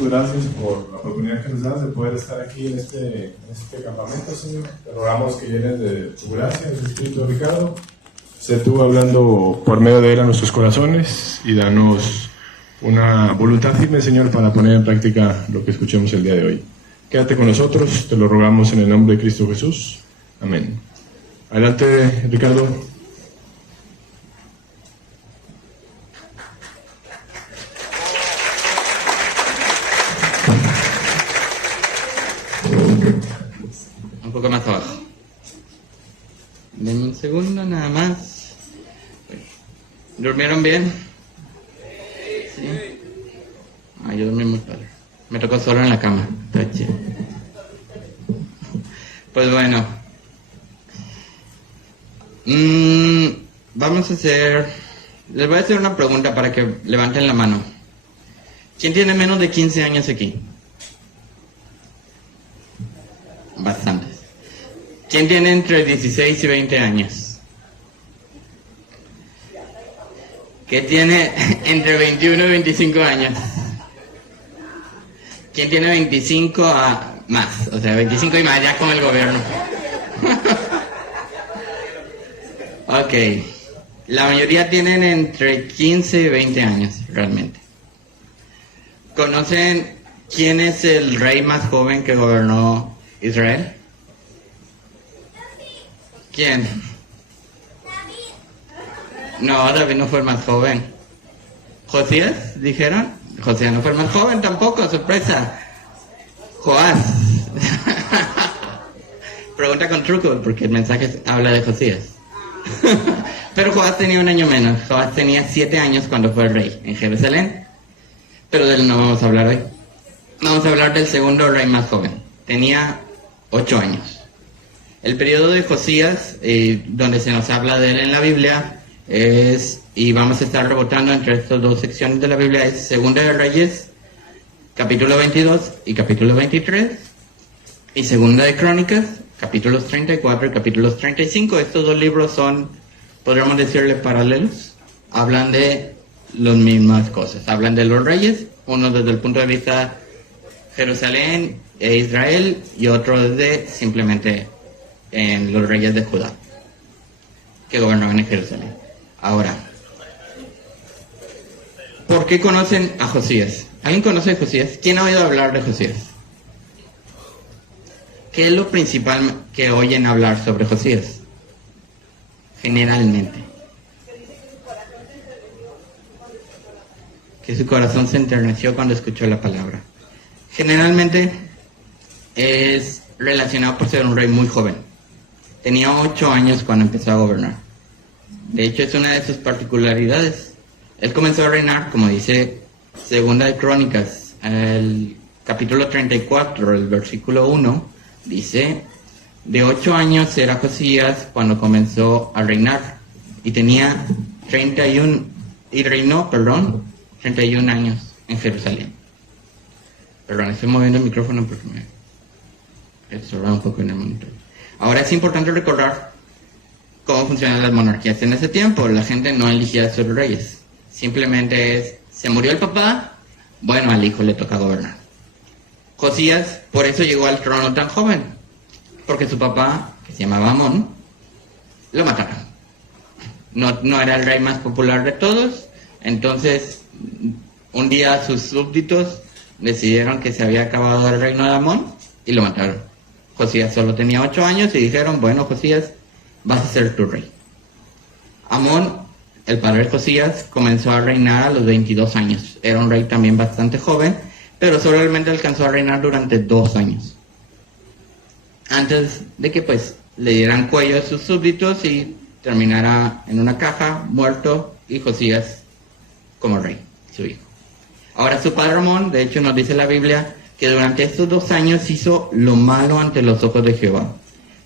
muchas gracias por la oportunidad que nos das de poder estar aquí en este campamento, Señor. Te rogamos que llenes de tu gracia, de tu Espíritu, Ricardo. Sé tú hablando por medio de él a nuestros corazones y danos una voluntad firme, Señor, para poner en práctica lo que escuchemos el día de hoy. Quédate con nosotros, te lo rogamos en el nombre de Cristo Jesús. Amén. Adelante, Ricardo. Un poco más abajo. Denme un segundo nada más. ¿Durmieron bien? Sí. Yo dormí muy padre. Me tocó solo en la cama. Está chido. Pues bueno. Vamos a hacer... Les voy a hacer una pregunta para que levanten la mano. ¿Quién tiene menos de 15 años aquí? Bastantes. ¿Quién tiene entre 16 y 20 años? ¿Qué tiene entre 21 y 25 años? ¿Quién tiene 25 a más? O sea, 25 y más, ya con el gobierno. Ok. La mayoría tienen entre 15 y 20 años, realmente. ¿Conocen quién es el rey más joven que gobernó Israel? ¿Quién? No, David no fue el más joven. ¿Josías? ¿Dijeron? Josías no fue el más joven tampoco, sorpresa. Joás. Pregunta con truco, porque el mensaje habla de Josías. Pero Joás tenía un año menos. Joás tenía 7 años cuando fue el rey en Jerusalén. Pero de él no vamos a hablar hoy. Vamos a hablar del segundo rey más joven. Tenía 8 años. El periodo de Josías, donde se nos habla de él en la Biblia, y vamos a estar rebotando entre estas dos secciones de la Biblia, es Segunda de Reyes, capítulo 22 y capítulo 23, y Segunda de Crónicas, capítulos 34 y capítulos 35. Estos dos libros son, podríamos decirle, paralelos. Hablan de las mismas cosas. Hablan de los reyes, uno desde el punto de vista Jerusalén e Israel, y otro desde simplemente en los reyes de Judá, que gobernaban en Jerusalén. Ahora, ¿por qué conocen a Josías? ¿Alguien conoce a Josías? ¿Quién ha oído hablar de Josías? ¿Qué es lo principal que oyen hablar sobre Josías? Generalmente. Que su corazón se enterneció cuando escuchó la palabra. Generalmente es relacionado por ser un rey muy joven. Tenía 8 años cuando empezó a gobernar. De hecho, es una de sus particularidades. Él comenzó a reinar, como dice Segunda de Crónicas, el capítulo 34, el versículo 1, dice: de 8 años era Josías cuando comenzó a reinar, y tenía 31 años en Jerusalén. Perdón, estoy moviendo el micrófono porque me estorba un poco en el monitor. Ahora es importante recordar cómo funcionan las monarquías en ese tiempo. La gente no elegía a sus reyes. Simplemente se murió el papá, bueno, al hijo le toca gobernar. Josías, por eso llegó al trono tan joven, porque su papá, que se llamaba Amón, lo mataron. No era el rey más popular de todos, entonces un día sus súbditos decidieron que se había acabado el reino de Amón y lo mataron. Josías solo tenía 8 años y dijeron: bueno, Josías, vas a ser tu rey. Amón, el padre de Josías, comenzó a reinar a los 22 años. Era un rey también bastante joven, pero solamente alcanzó a reinar durante 2 años. Antes de que le dieran cuello a sus súbditos y terminara en una caja, muerto, y Josías como rey, su hijo. Ahora su padre Amón, de hecho nos dice la Biblia, que durante estos 2 años hizo lo malo ante los ojos de Jehová.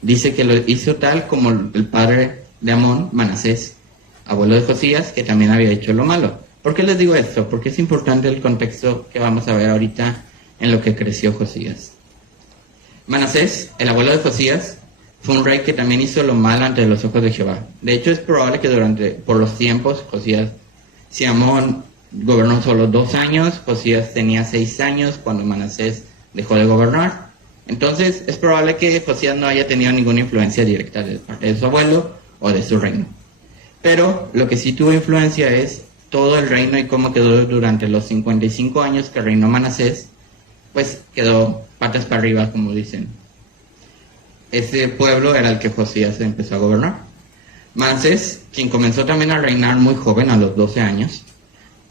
Dice que lo hizo tal como el padre de Amón, Manasés, abuelo de Josías, que también había hecho lo malo. ¿Por qué les digo esto? Porque es importante el contexto que vamos a ver ahorita en lo que creció Josías. Manasés, el abuelo de Josías, fue un rey que también hizo lo malo ante los ojos de Jehová. De hecho, es probable que por los tiempos, Josías, si Amón gobernó solo 2 años. Josías tenía 6 años cuando Manasés dejó de gobernar. Entonces es probable que Josías no haya tenido ninguna influencia directa de parte de su abuelo o de su reino. Pero lo que sí tuvo influencia es todo el reino y cómo quedó durante los 55 años que reinó Manasés, pues quedó patas para arriba, como dicen. Ese pueblo era el que Josías empezó a gobernar. Manasés, quien comenzó también a reinar muy joven, a los 12 años,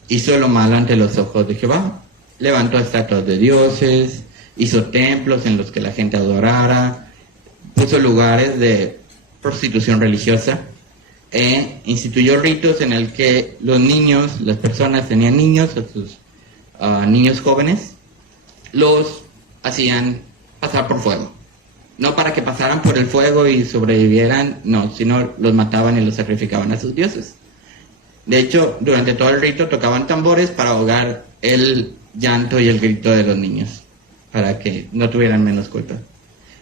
hizo lo malo ante los ojos de Jehová. Levantó estatuas de dioses, hizo templos en los que la gente adorara, puso lugares de prostitución religiosa, e instituyó ritos en el que los niños, las personas tenían niños, a sus niños jóvenes, los hacían pasar por fuego. No para que pasaran por el fuego y sobrevivieran, no, sino los mataban y los sacrificaban a sus dioses. De hecho, durante todo el rito tocaban tambores para ahogar el llanto y el grito de los niños, para que no tuvieran menos culpa.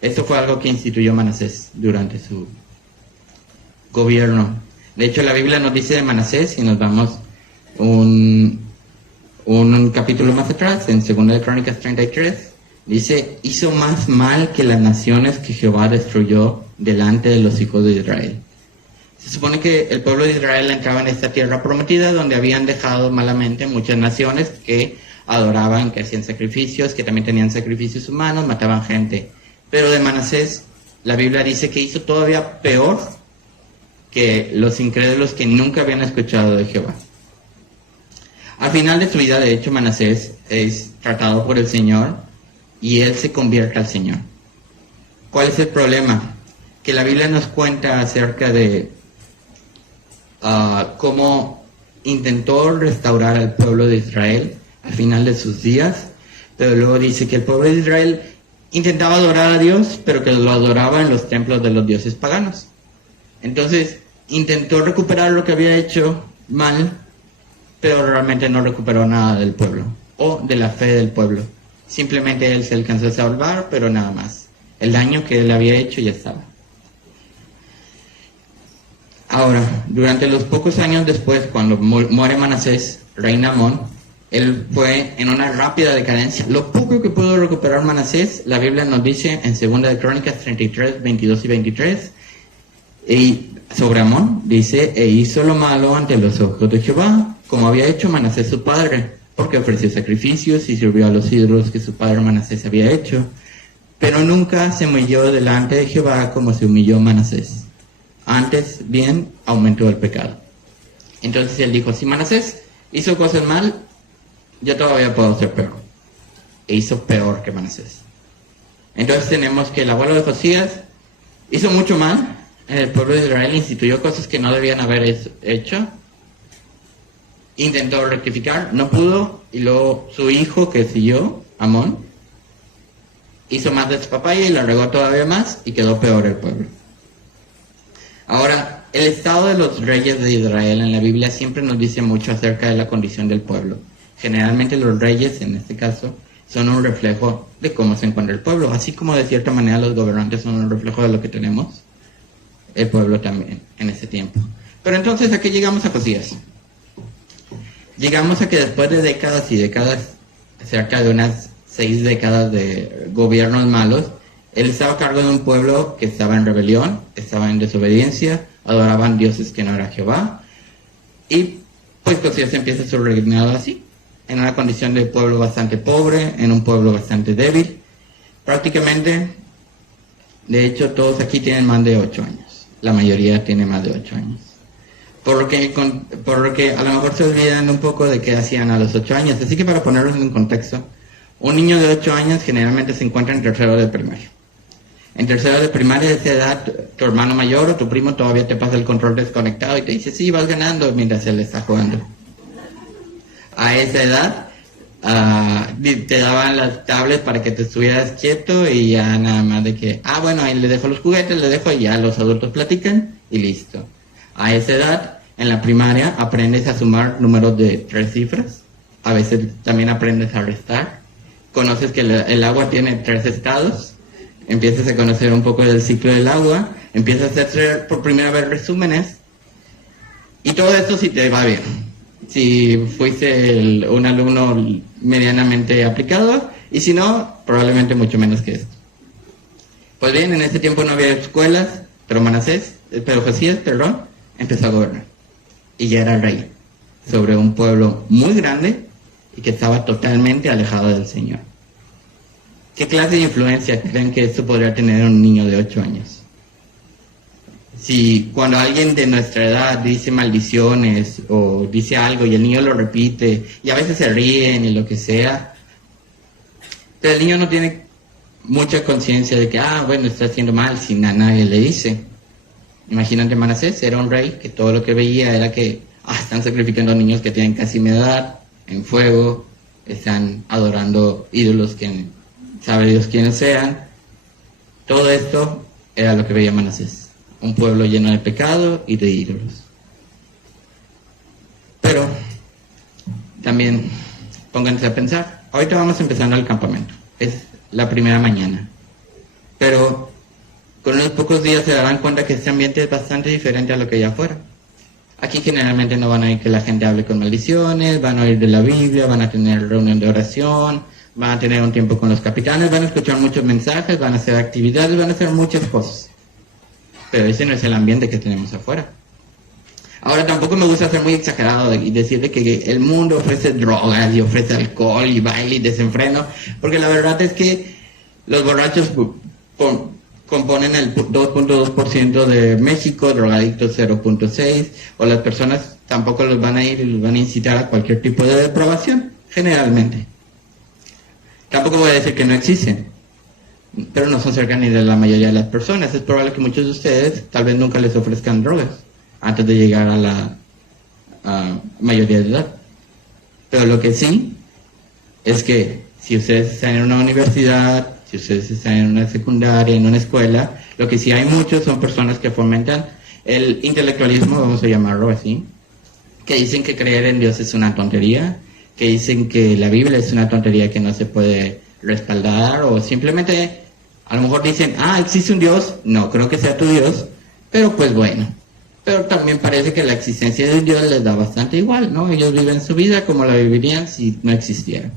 Esto fue algo que instituyó Manasés durante su gobierno. De hecho, la Biblia nos dice de Manasés, si nos vamos un capítulo más atrás, en 2 de Crónicas 33, dice: hizo más mal que las naciones que Jehová destruyó delante de los hijos de Israel. Se supone que el pueblo de Israel entraba en esta tierra prometida, donde habían dejado malamente muchas naciones que adoraban, que hacían sacrificios, que también tenían sacrificios humanos, mataban gente. Pero de Manasés, la Biblia dice que hizo todavía peor que los incrédulos que nunca habían escuchado de Jehová. Al final de su vida, de hecho, Manasés es tratado por el Señor y él se convierte al Señor. ¿Cuál es el problema? Que la Biblia nos cuenta acerca de cómo intentó restaurar al pueblo de Israel al final de sus días, pero luego dice que el pueblo de Israel intentaba adorar a Dios, pero que lo adoraba en los templos de los dioses paganos. Entonces intentó recuperar lo que había hecho mal, pero realmente no recuperó nada del pueblo o de la fe del pueblo. Simplemente él se alcanzó a salvar, pero nada más. El daño que él había hecho ya estaba. Ahora, durante los pocos años después, cuando muere Manasés, reina Amón, él fue en una rápida decadencia. Lo poco que pudo recuperar Manasés, la Biblia nos dice en 2 de Crónicas 33, 22 y 23, y sobre Amón, dice: e hizo lo malo ante los ojos de Jehová, como había hecho Manasés su padre, porque ofreció sacrificios y sirvió a los ídolos que su padre Manasés había hecho, pero nunca se humilló delante de Jehová como se humilló Manasés. Antes bien aumentó el pecado. Entonces él dijo: si Manasés hizo cosas mal, yo todavía puedo ser peor. E hizo peor que Manasés. Entonces tenemos que el abuelo de Josías hizo mucho mal. El pueblo de Israel instituyó cosas que no debían haber hecho. Intentó rectificar, no pudo. Y luego su hijo, que siguió, Amón, hizo más de su papá y la regó todavía más y quedó peor el pueblo. Ahora, el estado de los reyes de Israel en la Biblia siempre nos dice mucho acerca de la condición del pueblo. Generalmente los reyes, en este caso, son un reflejo de cómo se encuentra el pueblo, así como de cierta manera los gobernantes son un reflejo de lo que tenemos, el pueblo también en ese tiempo. Pero entonces, ¿a qué llegamos a Josías? Llegamos a que después de décadas y décadas, cerca de unas 6 décadas de gobiernos malos, él estaba a cargo de un pueblo que estaba en rebelión, estaba en desobediencia, adoraban dioses que no era Jehová, y pues Josías empieza su reinado así, en una condición de pueblo bastante pobre, en un pueblo bastante débil. Prácticamente, de hecho, todos aquí tienen más de 8 años, la mayoría tiene más de 8 años. Por lo que a lo mejor se olvidan un poco de qué hacían a los 8 años, así que para ponerlos en contexto, un niño de 8 años generalmente se encuentra en tercero de primaria. En tercero de primaria, de esa edad, tu hermano mayor o tu primo todavía te pasa el control desconectado y te dice: sí, vas ganando, mientras él está jugando. A esa edad, te daban las tablets para que te estuvieras quieto y ya nada más de que, bueno, ahí le dejo los juguetes, le dejo y ya los adultos platican y listo. A esa edad, en la primaria, aprendes a sumar números de 3 cifras. A veces también aprendes a restar. Conoces que el agua tiene 3 estados. Empiezas a conocer un poco del ciclo del agua. Empiezas a hacer por primera vez resúmenes. Y todo esto si te va bien. si fuiste un alumno medianamente aplicado, y si no, probablemente mucho menos que esto. Pues bien, en ese tiempo no había escuelas, pero Josías, empezó a gobernar. Y ya era rey sobre un pueblo muy grande y que estaba totalmente alejado del Señor. ¿Qué clase de influencia creen que esto podría tener en un niño de 8 años? Si cuando alguien de nuestra edad dice maldiciones o dice algo y el niño lo repite y a veces se ríen y lo que sea, pero el niño no tiene mucha conciencia de que, bueno, está haciendo mal si nadie le dice. Imagínate, Manasés era un rey que todo lo que veía era que están sacrificando a niños que tienen casi mi edad en fuego, están adorando ídolos que sabe Dios quiénes sean. Todo esto era lo que veía Manasés, un pueblo lleno de pecado y de ídolos. Pero también pónganse a pensar, ahorita vamos empezando el campamento, es la primera mañana, pero con unos pocos días se darán cuenta que este ambiente es bastante diferente a lo que hay afuera. Aquí generalmente no van a oír que la gente hable con maldiciones, van a oír de la Biblia, van a tener reunión de oración, van a tener un tiempo con los capitanes, van a escuchar muchos mensajes, van a hacer actividades, van a hacer muchas cosas. Pero ese no es el ambiente que tenemos afuera. Ahora tampoco me gusta ser muy exagerado y decirle que el mundo ofrece drogas y ofrece alcohol y baile y desenfreno, porque la verdad es que los borrachos componen el 2.2% de México, drogadictos 0.6%, o las personas tampoco los van a ir y los van a incitar a cualquier tipo de depravación, generalmente. Tampoco voy a decir que no existen, pero no son cerca ni de la mayoría de las personas. Es probable que muchos de ustedes tal vez nunca les ofrezcan drogas antes de llegar a la mayoría de edad. Pero lo que sí es que si ustedes están en una universidad, si ustedes están en una secundaria, en una escuela, lo que sí hay muchos son personas que fomentan el intelectualismo, vamos a llamarlo así, que dicen que creer en Dios es una tontería, que dicen que la Biblia es una tontería que no se puede respaldar, o simplemente a lo mejor dicen, existe un Dios, no creo que sea tu Dios, pero pues bueno. Pero también parece que la existencia de Dios les da bastante igual, ¿no? Ellos viven su vida como la vivirían si no existiera.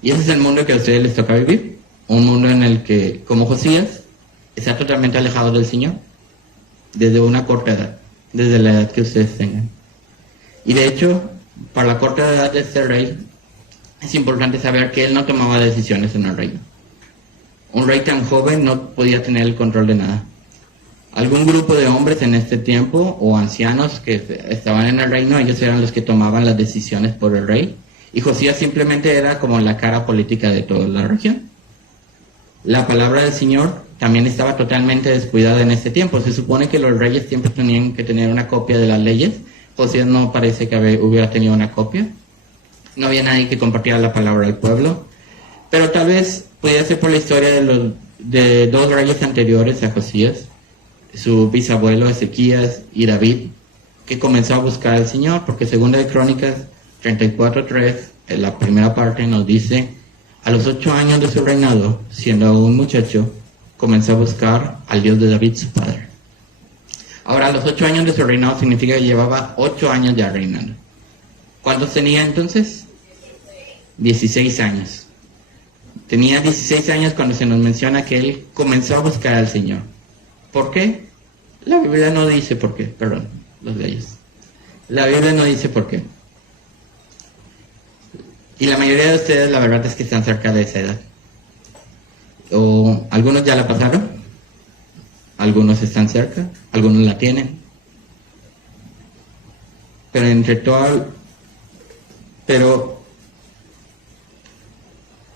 Y ese es el mundo que a ustedes les toca vivir. Un mundo en el que, como Josías, está totalmente alejado del Señor. Desde una corta edad. Desde la edad que ustedes tengan. Y de hecho, para la corta edad de este rey, es importante saber que él no tomaba decisiones en el reino. Un rey tan joven no podía tener el control de nada. Algún grupo de hombres en este tiempo, o ancianos que estaban en el reino, ellos eran los que tomaban las decisiones por el rey, y Josías simplemente era como la cara política de toda la región. La palabra del Señor también estaba totalmente descuidada en este tiempo. Se supone que los reyes siempre tenían que tener una copia de las leyes. Josías no parece que hubiera tenido una copia. No había nadie que compartiera la palabra al pueblo, pero tal vez pudiera ser por la historia de dos reyes anteriores a Josías, su bisabuelo Ezequías y David, que comenzó a buscar al Señor, porque según de Crónicas 34:3, en la primera parte nos dice, a los 8 años de su reinado, siendo aún un muchacho, comenzó a buscar al Dios de David su padre. Ahora, a los 8 años de su reinado significa que llevaba 8 años ya reinando. ¿Cuántos tenía entonces? 16 años. Tenía 16 años cuando se nos menciona que él comenzó a buscar al Señor. ¿Por qué? La Biblia no dice por qué, perdón, los gallos. La Biblia no dice por qué. Y la mayoría de ustedes la verdad es que están cerca de esa edad. O algunos ya la pasaron, algunos están cerca, algunos la tienen. Pero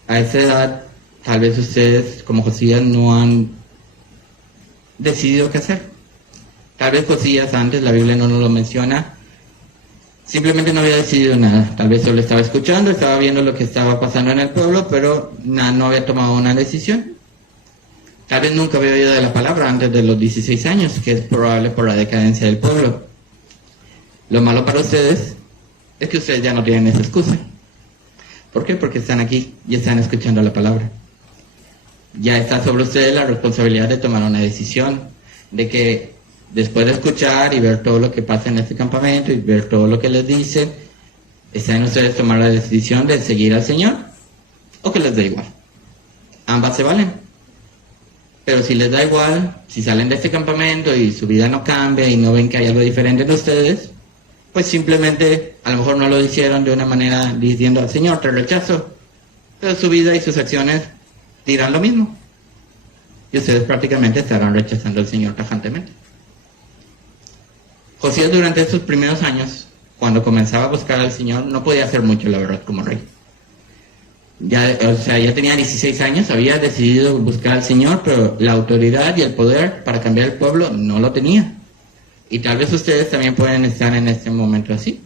a esa edad, tal vez ustedes, como Josías, no han decidido qué hacer. Tal vez Josías antes, la Biblia no nos lo menciona, simplemente no había decidido nada. Tal vez solo estaba escuchando, estaba viendo lo que estaba pasando en el pueblo, pero no había tomado una decisión. Tal vez nunca había oído de la palabra antes de los 16 años, que es probable por la decadencia del pueblo. Lo malo para ustedes es que ustedes ya no tienen esa excusa. ¿Por qué? Porque están aquí y están escuchando la palabra. Ya está sobre ustedes la responsabilidad de tomar una decisión, de Después de escuchar y ver todo lo que pasa en este campamento y ver todo lo que les dicen, está en ustedes tomar la decisión de seguir al Señor o que les da igual. Ambas se valen. Pero si les da igual, si salen de este campamento y su vida no cambia y no ven que hay algo diferente en ustedes, pues simplemente a lo mejor no lo hicieron de una manera diciendo al Señor, te rechazo. Pero su vida y sus acciones dirán lo mismo. Y ustedes prácticamente estarán rechazando al Señor tajantemente. Josías durante estos primeros años, cuando comenzaba a buscar al Señor, no podía hacer mucho, la verdad, como rey. Ya tenía 16 años, había decidido buscar al Señor, pero la autoridad y el poder para cambiar el pueblo no lo tenía. Y tal vez ustedes también pueden estar en este momento así.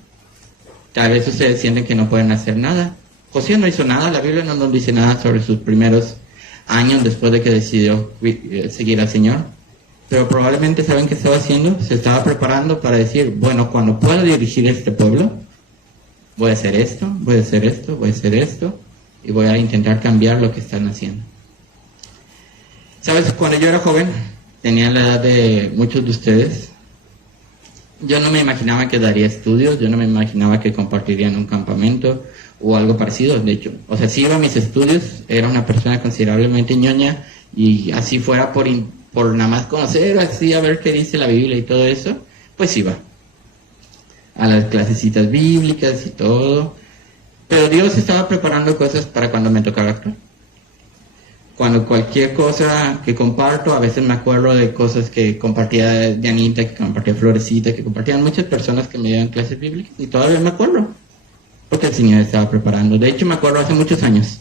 Tal vez ustedes sienten que no pueden hacer nada. Josías no hizo nada, la Biblia no nos dice nada sobre sus primeros años después de que decidió seguir al Señor. Pero probablemente saben qué estaba haciendo, se estaba preparando para decir, bueno, cuando pueda dirigir este pueblo, voy a hacer esto, voy a hacer esto, voy a hacer esto, y voy a intentar cambiar lo que están haciendo. ¿Sabes? Cuando yo era joven, tenía la edad de muchos de ustedes, yo no me imaginaba que daría estudios, yo no me imaginaba que compartiría en un campamento o algo parecido, de hecho. O sea, si iba a mis estudios, era una persona considerablemente ñoña, y así fuera por nada más conocer, así a ver qué dice la Biblia y todo eso, pues iba a las clasecitas bíblicas y todo. Pero Dios estaba preparando cosas para cuando me tocaba actuar. Cuando cualquier cosa que comparto, a veces me acuerdo de cosas que compartía de Anita, que compartía Florecita, que compartían muchas personas que me dieron clases bíblicas, y todavía me acuerdo, porque el Señor estaba preparando. De hecho, me acuerdo hace muchos años,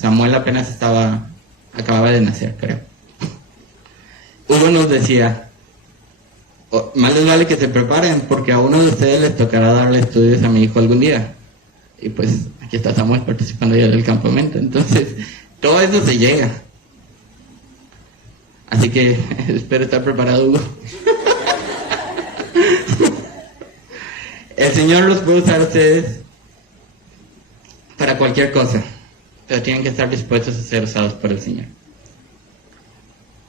Samuel apenas acababa de nacer, creo. Hugo nos decía, más les vale que se preparen, porque a uno de ustedes les tocará darle estudios a mi hijo algún día. Y pues aquí está Samuel participando ya del campamento, entonces todo eso se llega. Así que espero estar preparado, Hugo. El Señor los puede usar a ustedes para cualquier cosa, pero tienen que estar dispuestos a ser usados por el Señor.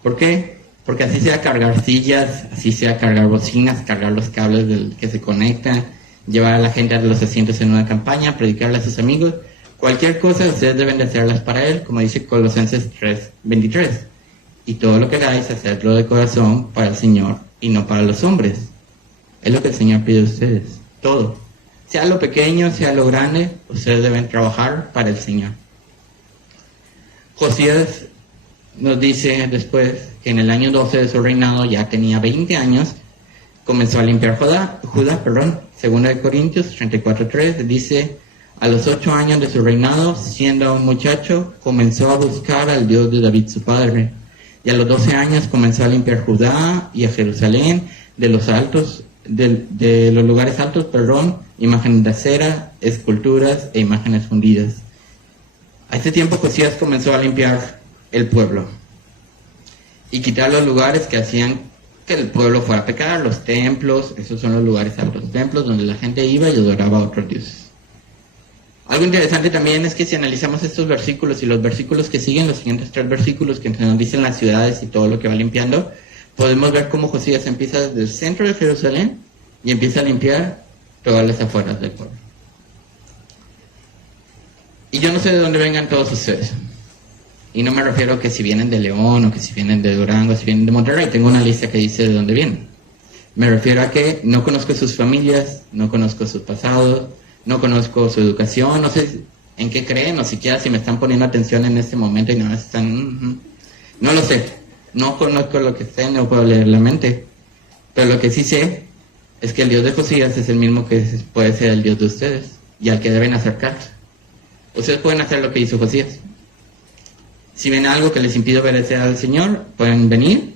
¿Por qué? Porque así sea cargar sillas, así sea cargar bocinas, cargar los cables que se conectan, llevar a la gente a los asientos en una campaña, predicarle a sus amigos, cualquier cosa ustedes deben de hacerlas para Él, como dice Colosenses 3:23. Y todo lo que hagáis, hacedlo de corazón para el Señor y no para los hombres. Es lo que el Señor pide de ustedes, todo. Sea lo pequeño, sea lo grande, ustedes deben trabajar para el Señor. Josías nos dice después que en el año 12 de su reinado, ya tenía 20 años, comenzó a limpiar Judá, Segunda de Corintios 34:3 dice, a los 8 años de su reinado, siendo un muchacho, comenzó a buscar al Dios de David su padre. Y a los 12 años comenzó a limpiar Judá y a Jerusalén de los lugares altos, imágenes de acera, esculturas e imágenes fundidas. A este tiempo Josías comenzó a limpiar el pueblo y quitar los lugares que hacían que el pueblo fuera a pecar, los templos, esos son los lugares altos, templos donde la gente iba y adoraba a otros dioses. Algo interesante también es que si analizamos estos versículos y los versículos que siguen, los siguientes 3 versículos que nos dicen las ciudades y todo lo que va limpiando, podemos ver cómo Josías empieza desde el centro de Jerusalén y empieza a limpiar todas las afueras del pueblo. Y yo no sé de dónde vengan todos ustedes. Y no me refiero a que si vienen de León, o que si vienen de Durango, si vienen de Monterrey. Tengo una lista que dice de dónde vienen. Me refiero a que no conozco sus familias, no conozco su pasado, no conozco su educación, no sé en qué creen, o siquiera si me están poniendo atención en este momento y no están... No lo sé. No conozco lo que estén, no puedo leer la mente. Pero lo que sí sé es que el Dios de Josías es el mismo que puede ser el Dios de ustedes y al que deben acercarse. Ustedes pueden hacer lo que hizo Josías. Si ven algo que les impide obedecer al Señor, pueden venir,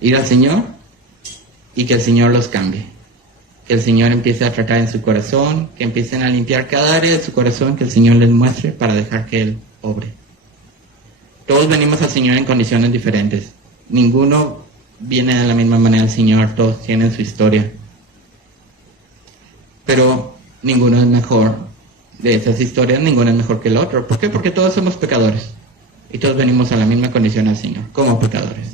ir al Señor y que el Señor los cambie. Que el Señor empiece a tratar en su corazón, que empiecen a limpiar cada área de su corazón, que el Señor les muestre para dejar que Él obre. Todos venimos al Señor en condiciones diferentes. Ninguno viene de la misma manera al Señor, todos tienen su historia. Pero ninguno es mejor. De esas historias, ninguno es mejor que el otro. ¿Por qué? Porque todos somos pecadores. Y todos venimos a la misma condición al Señor, como pecadores.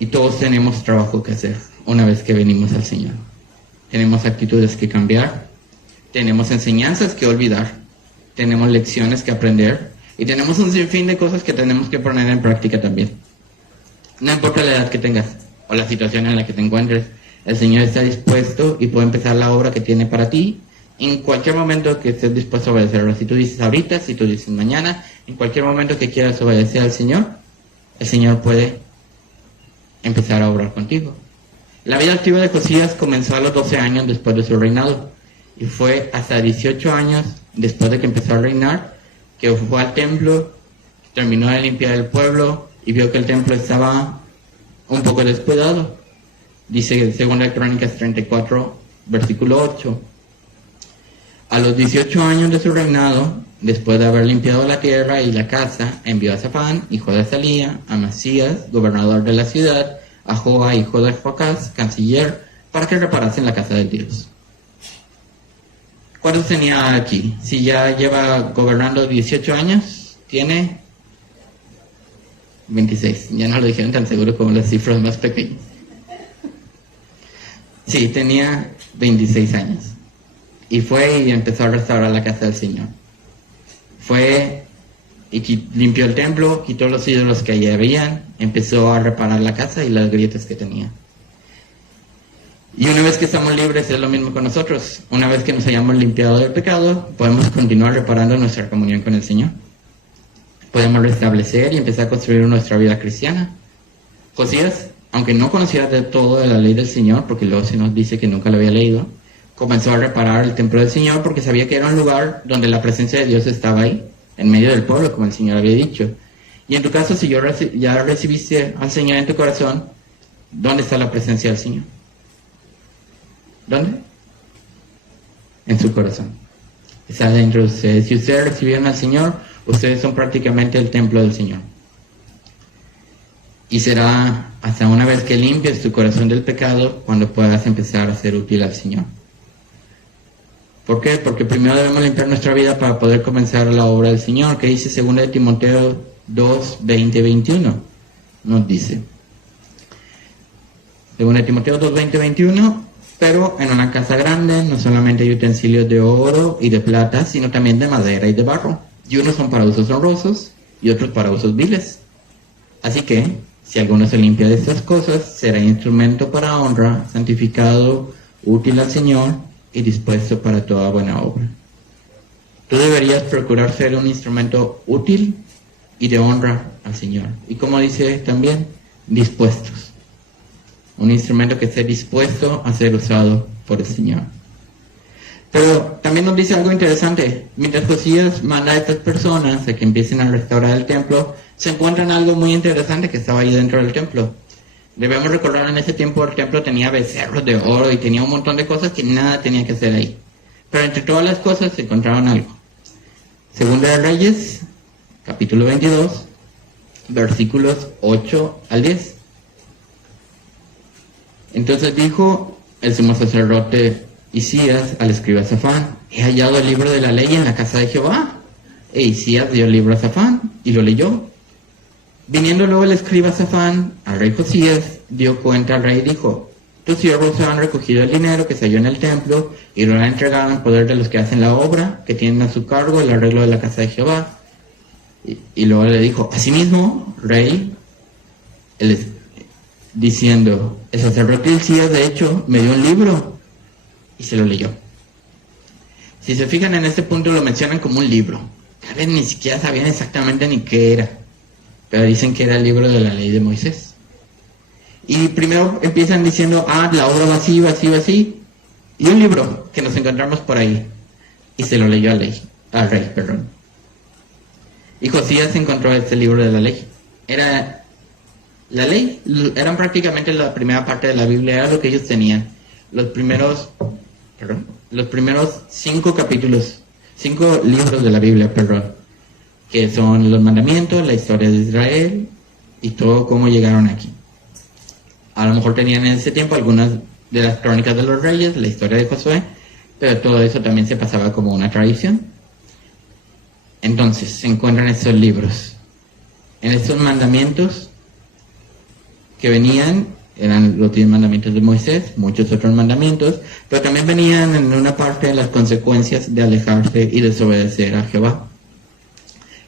Y todos tenemos trabajo que hacer una vez que venimos al Señor. Tenemos actitudes que cambiar, tenemos enseñanzas que olvidar, tenemos lecciones que aprender y tenemos un sinfín de cosas que tenemos que poner en práctica también. No importa la edad que tengas o la situación en la que te encuentres, el Señor está dispuesto y puede empezar la obra que tiene para ti en cualquier momento que estés dispuesto a obedecerlo. Si tú dices ahorita, si tú dices mañana, en cualquier momento que quieras obedecer al Señor, el Señor puede empezar a obrar contigo. La vida activa de Josías comenzó a los 12 años después de su reinado y fue hasta 18 años después de que empezó a reinar que fue al templo, terminó de limpiar el pueblo y vio que el templo estaba un poco descuidado. Dice 2 Crónicas 34, versículo 8. A los 18 años de su reinado, después de haber limpiado la tierra y la casa, envió a Safán, hijo de Azalía, a Masías, gobernador de la ciudad, a Joa, hijo de Joacás, canciller, para que reparasen la casa del Dios. ¿Cuántos tenía aquí? Si ya lleva gobernando 18 años, tiene 26. Ya no lo dijeron tan seguro como las cifras más pequeñas. Sí, tenía 26 años. Y fue y empezó a restaurar la casa del Señor. Fue y limpió el templo, quitó los ídolos que allí habían, empezó a reparar la casa y las grietas que tenía. Y una vez que estamos libres es lo mismo con nosotros. Una vez que nos hayamos limpiado del pecado, podemos continuar reparando nuestra comunión con el Señor. Podemos restablecer y empezar a construir nuestra vida cristiana. Josías, aunque no conocía de todo de la ley del Señor, porque luego se nos dice que nunca lo había leído, comenzó a reparar el templo del Señor porque sabía que era un lugar donde la presencia de Dios estaba ahí, en medio del pueblo, como el Señor había dicho. Y en tu caso, si ya recibiste al Señor en tu corazón, ¿dónde está la presencia del Señor? ¿Dónde? En su corazón. Está dentro de ustedes. Si ustedes recibieron al Señor, ustedes son prácticamente el templo del Señor. Y será hasta una vez que limpies tu corazón del pecado cuando puedas empezar a ser útil al Señor. ¿Por qué? Porque primero debemos limpiar nuestra vida para poder comenzar la obra del Señor, que dice 2 Timoteo 2, 20, 21. Nos dice 2 Timoteo 2, 20, 21. Pero en una casa grande no solamente hay utensilios de oro y de plata, sino también de madera y de barro. Y unos son para usos honrosos y otros para usos viles. Así que, si alguno se limpia de estas cosas, será instrumento para honra, santificado, útil al Señor y dispuesto para toda buena obra. Tú deberías procurar ser un instrumento útil y de honra al Señor. Y como dice también, dispuestos. Un instrumento que esté dispuesto a ser usado por el Señor. Pero también nos dice algo interesante. Mientras Josías manda a estas personas a que empiecen a restaurar el templo, se encuentran algo muy interesante que estaba ahí dentro del templo. Debemos recordar, en ese tiempo el templo tenía becerros de oro y tenía un montón de cosas que nada tenía que hacer ahí. Pero entre todas las cosas se encontraron algo. Segunda de Reyes, capítulo 22, versículos 8 al 10. Entonces dijo el sumo sacerdote Isías al escriba Safán: he hallado el libro de la ley en la casa de Jehová. E Isías dio el libro a Safán y lo leyó. Viniendo luego el escriba Safán al rey Josías, dio cuenta al rey y dijo: tus siervos han recogido el dinero que se halló en el templo y lo han entregado en poder de los que hacen la obra, que tienen a su cargo el arreglo de la casa de Jehová. Y luego le dijo: asimismo, rey, diciendo, el sacerdote Isías de hecho me dio un libro, y se lo leyó. Si se fijan, en este punto lo mencionan como un libro. Tal vez ni siquiera sabían exactamente ni qué era, pero dicen que era el libro de la ley de Moisés. Y primero empiezan diciendo: la obra va así, va así, va así, y un libro que nos encontramos por ahí, y se lo leyó al rey. Y Josías encontró este libro de la ley. Era la ley, eran prácticamente la primera parte de la Biblia, era lo que ellos tenían. Los primeros 5 capítulos, 5 libros de la Biblia, que son los mandamientos, la historia de Israel y todo cómo llegaron aquí. A lo mejor tenían en ese tiempo algunas de las crónicas de los reyes, la historia de Josué, pero todo eso también se pasaba como una tradición. Entonces se encuentran estos libros. En estos mandamientos que venían, eran los 10 mandamientos de Moisés, muchos otros mandamientos, pero también venían en una parte las consecuencias de alejarse y desobedecer a Jehová,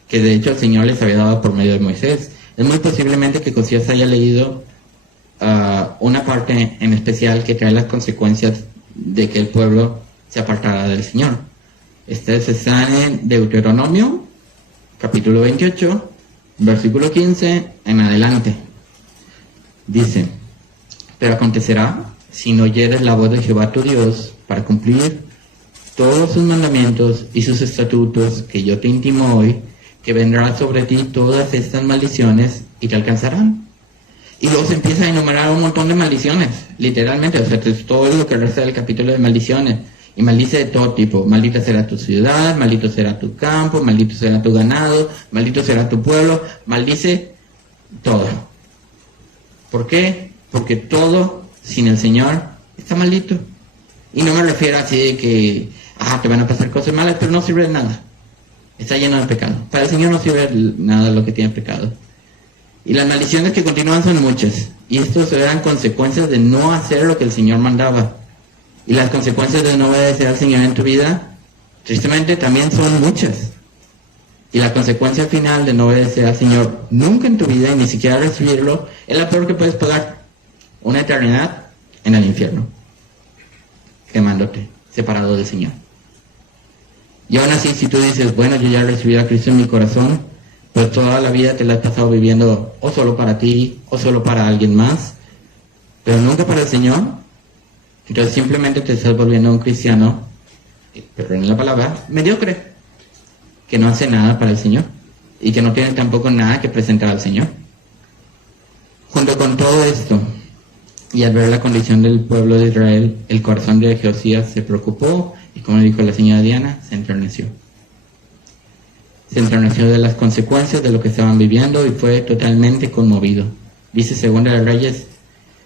que de hecho el Señor les había dado por medio de Moisés. Es muy posiblemente que Josías haya leído una parte en especial que trae las consecuencias de que el pueblo se apartara del Señor. Este está en Deuteronomio, capítulo 28, versículo 15 en adelante. Dice: pero acontecerá, si no oyeres la voz de Jehová tu Dios, para cumplir todos sus mandamientos y sus estatutos que yo te intimo hoy, que vendrán sobre ti todas estas maldiciones y te alcanzarán. Y luego se empieza a enumerar un montón de maldiciones, literalmente, o sea, es todo lo que resta del capítulo de maldiciones. Y maldice de todo tipo: maldita será tu ciudad, maldito será tu campo, maldito será tu ganado, maldito será tu pueblo, maldice todo. ¿Por qué? Porque todo sin el Señor está maldito. Y no me refiero así de que te van a pasar cosas malas, pero no sirve de nada. Está lleno de pecado. Para el Señor no sirve nada lo que tiene pecado. Y las maldiciones que continúan son muchas. Y estos eran consecuencias de no hacer lo que el Señor mandaba. Y las consecuencias de no obedecer al Señor en tu vida, tristemente, también son muchas. Y la consecuencia final de no obedecer al Señor nunca en tu vida y ni siquiera recibirlo es la peor que puedes pagar: una eternidad en el infierno, quemándote, separado del Señor. Y aún así, si tú dices, bueno, yo ya recibí a Cristo en mi corazón, pues toda la vida te la has pasado viviendo o solo para ti o solo para alguien más, pero nunca para el Señor, entonces simplemente te estás volviendo un cristiano, perdón la palabra, mediocre, que no hace nada para el Señor y que no tiene tampoco nada que presentar al Señor. Junto con todo esto, y al ver la condición del pueblo de Israel, el corazón de Josías se preocupó y, como dijo la señora Diana, se enterneció. Se enterneció de las consecuencias de lo que estaban viviendo y fue totalmente conmovido. Dice Segunda de Reyes,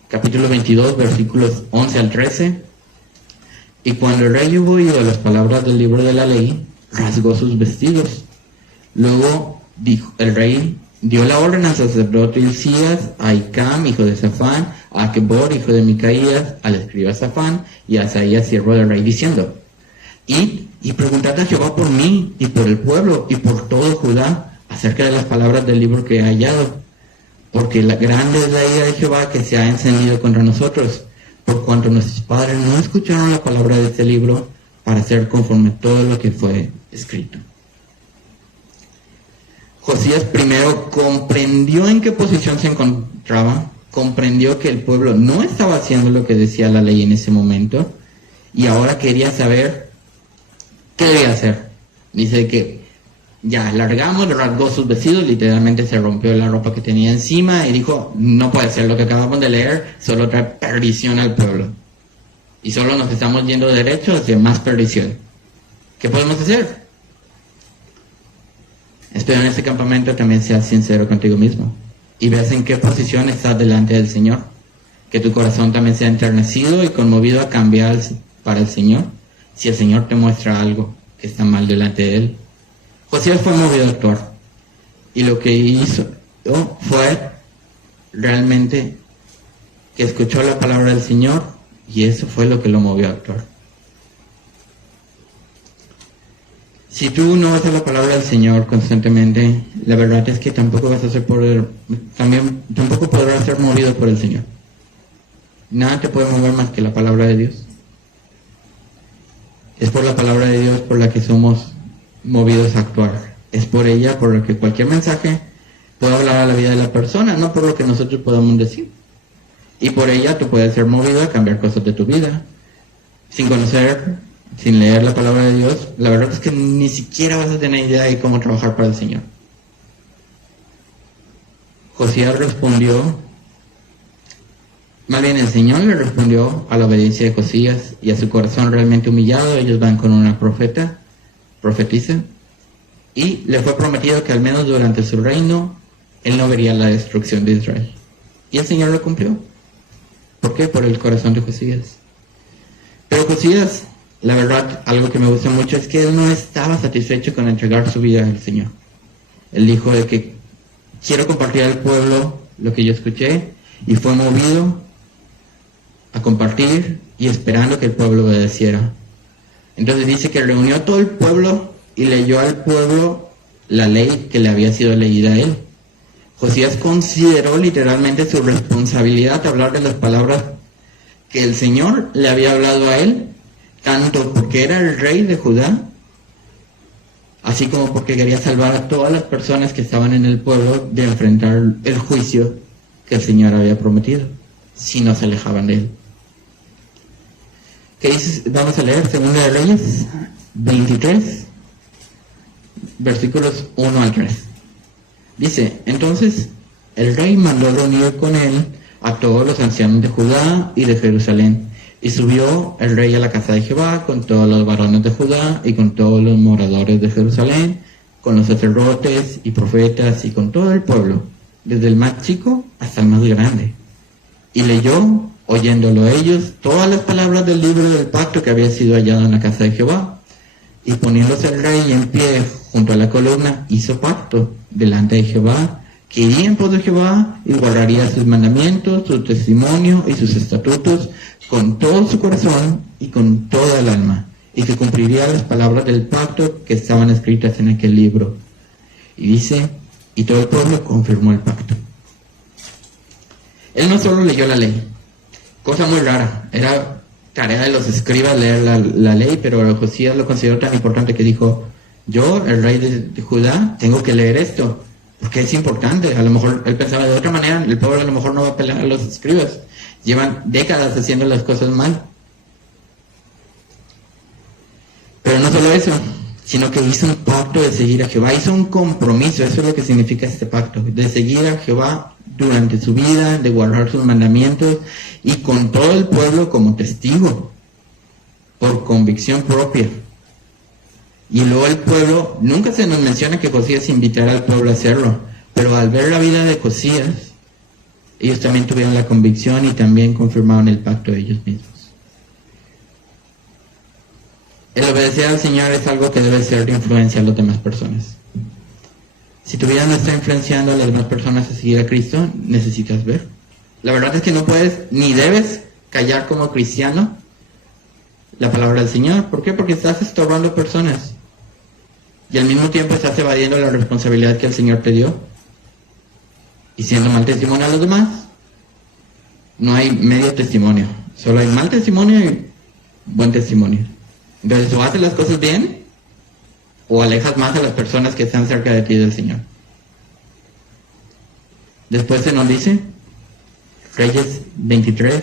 capítulo 22, versículos 11 al 13. Y cuando el rey hubo oído las palabras del libro de la ley, rasgó sus vestidos. Luego dijo, el rey dio la orden al sacerdote Hilcías, a Hicam, hijo de Safán, a Aquebor, hijo de Micaías, al escriba Safán, y a Asaías, siervo del rey, diciendo: y preguntad a Jehová por mí, y por el pueblo, y por todo Judá, acerca de las palabras del libro que he hallado. Porque la grande es la ira de Jehová que se ha encendido contra nosotros, por cuanto nuestros padres no escucharon la palabra de este libro, para hacer conforme todo lo que fue escrito. Josías primero comprendió en qué posición se encontraba, comprendió que el pueblo no estaba haciendo lo que decía la ley en ese momento, y ahora quería saber qué debía hacer. Dice que ya largamos, rasgó sus vestidos, literalmente se rompió la ropa que tenía encima y dijo: no puede ser lo que acabamos de leer, solo trae perdición al pueblo. Y solo nos estamos yendo derecho hacia más perdición. ¿Qué podemos hacer? Espero en este campamento también seas sincero contigo mismo y veas en qué posición estás delante del Señor. Que tu corazón también sea enternecido y conmovido a cambiar para el Señor, si el Señor te muestra algo que está mal delante de Él. Josías fue movido a actuar, y lo que hizo fue realmente que escuchó la palabra del Señor, y eso fue lo que lo movió a actuar. Si tú no vas a la palabra del Señor constantemente, la verdad es que tampoco vas a tampoco podrás ser movido por el Señor. Nada te puede mover más que la palabra de Dios. Es por la palabra de Dios por la que somos movidos a actuar. Es por ella por la que cualquier mensaje puede hablar a la vida de la persona, no por lo que nosotros podamos decir. Y por ella tú puedes ser movido a cambiar cosas de tu vida. Sin conocer, sin leer la palabra de Dios, la verdad es que ni siquiera vas a tener idea de cómo trabajar para el Señor. Josías respondió, más bien el Señor le respondió a la obediencia de Josías y a su corazón realmente humillado. Ellos van con una profetisa, y le fue prometido que al menos durante su reino él no vería la destrucción de Israel. Y el Señor lo cumplió. ¿Por qué? Por el corazón de Josías. Pero Josías, la verdad, algo que me gusta mucho es que él no estaba satisfecho con entregar su vida al Señor. Él dijo de que quiero compartir al pueblo lo que yo escuché, y fue movido a compartir y esperando que el pueblo obedeciera. Entonces dice que reunió todo el pueblo y leyó al pueblo la ley que le había sido leída a él. Josías consideró literalmente su responsabilidad de hablar de las palabras que el Señor le había hablado a él, tanto porque era el rey de Judá, así como porque quería salvar a todas las personas que estaban en el pueblo de enfrentar el juicio que el Señor había prometido, si no se alejaban de él. ¿Qué dice? Vamos a leer Segunda de Reyes 23, versículos 1 al 3. Dice, entonces el rey mandó reunir con él a todos los ancianos de Judá y de Jerusalén, y subió el rey a la casa de Jehová con todos los varones de Judá y con todos los moradores de Jerusalén, con los sacerdotes y profetas y con todo el pueblo, desde el más chico hasta el más grande. Y leyó, oyéndolo ellos, todas las palabras del libro del pacto que había sido hallado en la casa de Jehová. Y poniéndose el rey en pie junto a la columna, hizo pacto delante de Jehová, que iría en pos de Jehová y guardaría sus mandamientos, su testimonio y sus estatutos con todo su corazón y con toda el alma, y que cumpliría las palabras del pacto que estaban escritas en aquel libro. Y dice, y todo el pueblo confirmó el pacto. Él no solo leyó la ley, cosa muy rara, era tarea de los escribas leer la ley, pero Josías lo consideró tan importante que dijo, yo, el rey de Judá, tengo que leer esto, porque es importante. A lo mejor él pensaba de otra manera, el pueblo a lo mejor no va a pelear a los escribas, llevan décadas haciendo las cosas mal. Pero no solo eso, sino que hizo un pacto de seguir a Jehová, hizo un compromiso, eso es lo que significa este pacto, de seguir a Jehová durante su vida, de guardar sus mandamientos y con todo el pueblo como testigo, por convicción propia. Y luego el pueblo, nunca se nos menciona que Josías invitara al pueblo a hacerlo, pero al ver la vida de Josías, ellos también tuvieron la convicción y también confirmaron el pacto de ellos mismos. El obedecer al Señor es algo que debe ser de influencia a las demás personas. Si tu vida no está influenciando a las demás personas a seguir a Cristo, necesitas ver. La verdad es que no puedes ni debes callar como cristiano la palabra del Señor. ¿Por qué? Porque estás estorbando personas y al mismo tiempo estás evadiendo la responsabilidad que el Señor te dio y siendo mal testimonio a los demás. No hay medio testimonio, solo hay mal testimonio y buen testimonio. Entonces, o haces las cosas bien o alejas más a las personas que están cerca de ti del Señor. Después se nos dice Reyes 23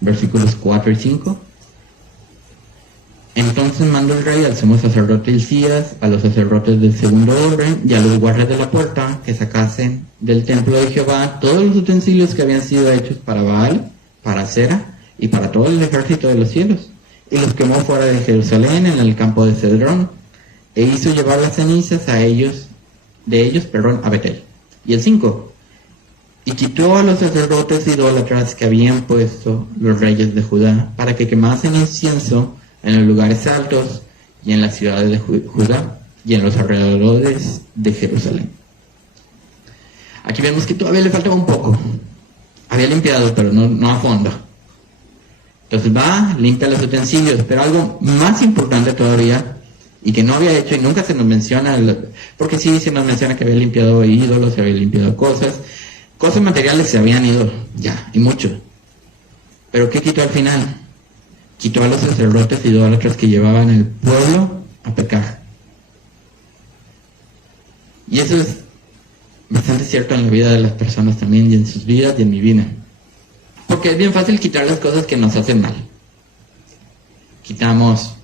versículos 4 y 5. Entonces mandó el rey al sumo sacerdote Hilcías, a los sacerdotes del segundo orden y a los guardias de la puerta que sacasen del templo de Jehová todos los utensilios que habían sido hechos para Baal, para Acera y para todo el ejército de los cielos, y los quemó fuera de Jerusalén en el campo de Cedrón, e hizo llevar las cenizas de ellos a Betel. Y el 5. Y quitó a los sacerdotes idólatras que habían puesto los reyes de Judá, para que quemasen incienso en los lugares altos y en las ciudades de Judá y en los alrededores de Jerusalén. Aquí vemos que todavía le faltaba un poco. Había limpiado, pero no a fondo. Entonces va, limpia los utensilios, pero algo más importante todavía, y que no había hecho y nunca se nos menciona, porque sí se nos menciona que había limpiado ídolos, se había limpiado cosas materiales se habían ido ya, y mucho. Pero ¿qué quitó al final? Quitó a los sacerdotes idólatras que llevaban el pueblo a pecar. Y eso es bastante cierto en la vida de las personas también, y en sus vidas y en mi vida. Porque es bien fácil quitar las cosas que nos hacen mal. Quitamos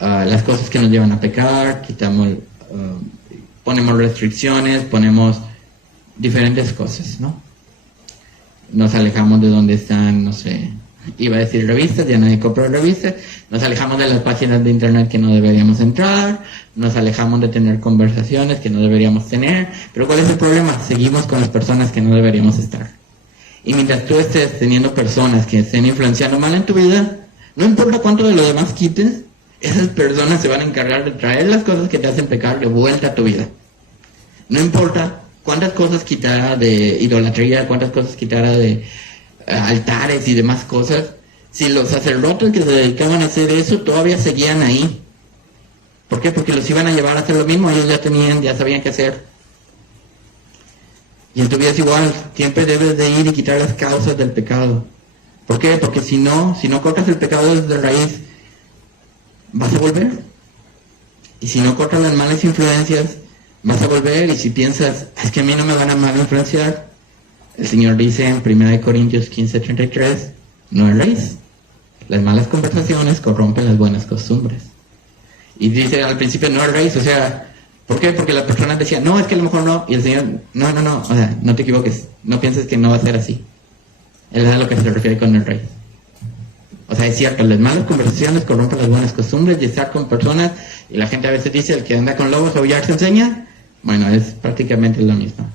las cosas que nos llevan a pecar, ponemos restricciones, ponemos diferentes cosas, ¿no? Nos alejamos de donde están, no sé, iba a decir revistas, ya nadie compra revistas, nos alejamos de las páginas de internet que no deberíamos entrar, nos alejamos de tener conversaciones que no deberíamos tener, pero ¿cuál es el problema? Seguimos con las personas que no deberíamos estar. Y mientras tú estés teniendo personas que estén influenciando mal en tu vida, no importa cuánto de lo demás quites, esas personas se van a encargar de traer las cosas que te hacen pecar de vuelta a tu vida. No importa cuántas cosas quitara de idolatría, cuántas cosas quitara de altares y demás cosas, si los sacerdotes que se dedicaban a hacer eso todavía seguían ahí. ¿Por qué? Porque los iban a llevar a hacer lo mismo, ellos ya sabían qué hacer. Y en tu vida es igual, siempre debes de ir y quitar las causas del pecado. ¿Por qué? Porque si no cortas el pecado desde raíz, vas a volver. Y si no cortas las malas influencias, vas a volver. Y si piensas, es que a mí no me van a mal influenciar, el Señor dice en 1 Corintios 15:33, no erréis. Las malas conversaciones corrompen las buenas costumbres. Y dice al principio, no erréis, o sea, ¿por qué? Porque las personas decían, no, es que a lo mejor no. Y el Señor, no, o sea, no te equivoques, no pienses que no va a ser así. Él es a lo que se refiere con el rey. O sea, es cierto, las malas conversaciones corrompen las buenas costumbres y estar con personas, y la gente a veces dice, el que anda con lobos aullar se enseña. Bueno, es prácticamente lo mismo.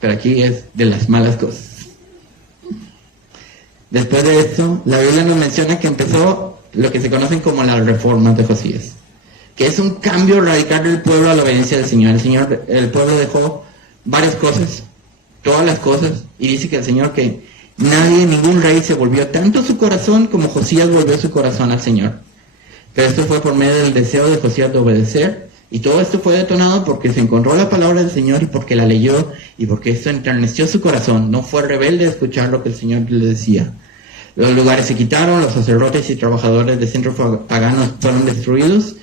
Pero aquí es de las malas cosas. Después de esto, la Biblia nos menciona que empezó lo que se conocen como las reformas de Josías, que es un cambio radical del pueblo a la obediencia del Señor. El pueblo dejó varias cosas, todas las cosas, y dice que el Señor que ningún rey se volvió tanto su corazón como Josías volvió su corazón al Señor. Pero esto fue por medio del deseo de Josías de obedecer, y todo esto fue detonado porque se encontró la palabra del Señor y porque la leyó, y porque esto enterneció su corazón. No fue rebelde a escuchar lo que el Señor le decía. Los lugares se quitaron, los sacerdotes y trabajadores de centros paganos fueron destruidos,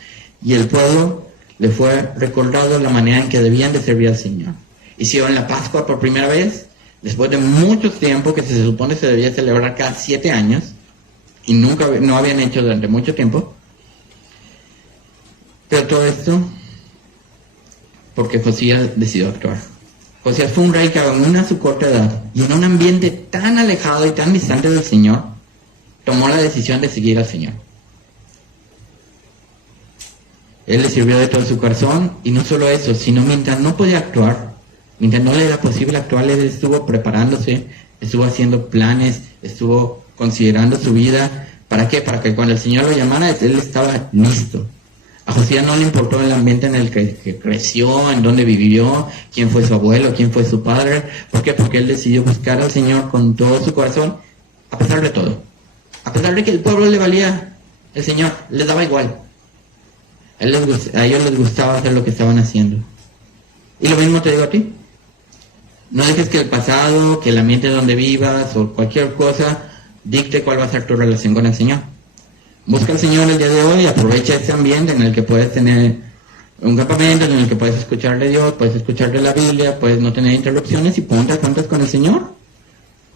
y el pueblo le fue recordado la manera en que debían de servir al Señor. Hicieron la Pascua por primera vez, después de mucho tiempo que se supone se debía celebrar cada 7 años, y no habían hecho durante mucho tiempo. Pero todo esto porque Josías decidió actuar. Josías fue un rey que aún a su corta edad y en un ambiente tan alejado y tan distante del Señor, tomó la decisión de seguir al Señor. Él le sirvió de todo su corazón, y no solo eso, sino mientras no podía actuar, mientras no le era posible actuar, él estuvo preparándose, estuvo haciendo planes, estuvo considerando su vida. ¿Para qué? Para que cuando el Señor lo llamara, él estaba listo. A Josías no le importó el ambiente en el que creció, en donde vivió, quién fue su abuelo, quién fue su padre. ¿Por qué? Porque él decidió buscar al Señor con todo su corazón, a pesar de todo. A pesar de que el pueblo le valía, el Señor les daba igual. A ellos les gustaba hacer lo que estaban haciendo. Y lo mismo te digo a ti. No dejes que el pasado, que el ambiente donde vivas o cualquier cosa dicte cuál va a ser tu relación con el Señor. Busca al Señor el día de hoy, aprovecha ese ambiente en el que puedes tener un campamento, en el que puedes escuchar de Dios, puedes escuchar de la Biblia, puedes no tener interrupciones, y ponte a cuentas con el Señor.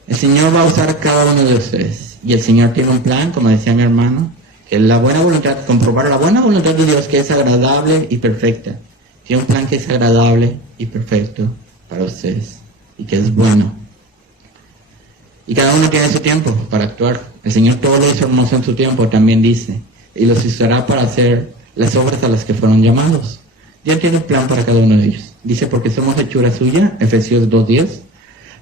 El Señor va a usar a cada uno de ustedes. Y el Señor tiene un plan, como decía mi hermano, que es la buena voluntad, comprobar la buena voluntad de Dios, que es agradable y perfecta. Tiene un plan que es agradable y perfecto para ustedes, y que es bueno. Y cada uno tiene su tiempo para actuar. El Señor todo lo hizo hermoso en su tiempo, también dice, y los usará para hacer las obras a las que fueron llamados. Dios tiene un plan para cada uno de ellos. Dice, porque somos hechura suya, Efesios 2:10,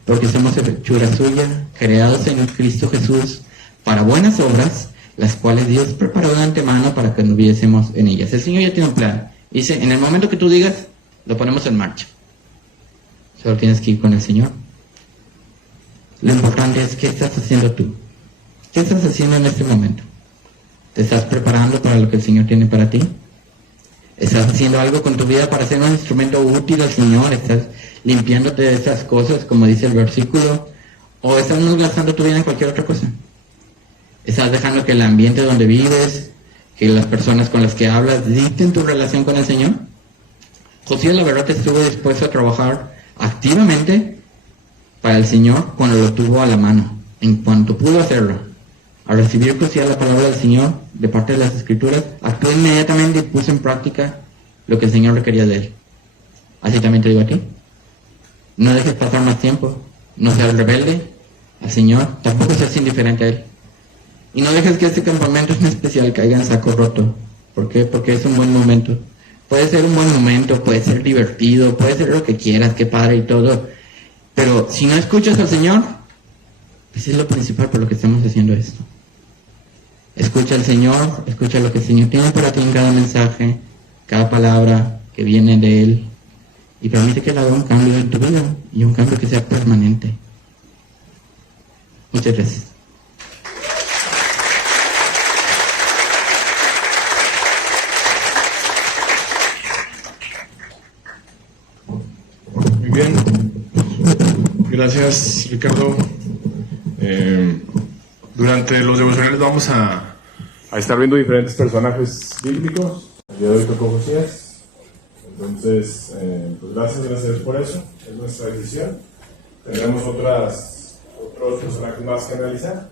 porque somos hechura suya, creados en Cristo Jesús, para buenas obras, las cuales Dios preparó de antemano para que anduviésemos en ellas. El Señor ya tiene un plan. Dice, en el momento que tú digas, lo ponemos en marcha. Solo tienes que ir con el Señor. Lo importante es, ¿qué estás haciendo tú? ¿Qué estás haciendo en este momento? ¿Te estás preparando para lo que el Señor tiene para ti? ¿Estás haciendo algo con tu vida para ser un instrumento útil al Señor? ¿Estás limpiándote de esas cosas, como dice el versículo? ¿O estás gastando tu vida en cualquier otra cosa? ¿Estás dejando que el ambiente donde vives, que las personas con las que hablas, dicten tu relación con el Señor? Josías, la verdad, estuvo dispuesto a trabajar activamente para el Señor cuando lo tuvo a la mano, en cuanto pudo hacerlo. Al recibir Josías la palabra del Señor de parte de las Escrituras, actuó inmediatamente y puso en práctica lo que el Señor requería de él. Así también te digo a ti. No dejes pasar más tiempo. No seas rebelde al Señor, tampoco seas indiferente a Él. Y no dejes que este campamento en especial caiga en saco roto. ¿Por qué? Porque es un buen momento. Puede ser un buen momento, puede ser divertido, puede ser lo que quieras, qué padre y todo. Pero si no escuchas al Señor, pues es lo principal por lo que estamos haciendo esto. Escucha al Señor, escucha lo que el Señor tiene para ti en cada mensaje, cada palabra que viene de Él. y permite que Él haga un cambio en tu vida y un cambio que sea permanente. Muchas gracias. Muy bien. Gracias, Ricardo. Durante los devocionales vamos a estar viendo diferentes personajes bíblicos. El día de hoy tocó Josías. Entonces, pues gracias por eso. Es nuestra decisión. Tendremos otros personajes más que analizar.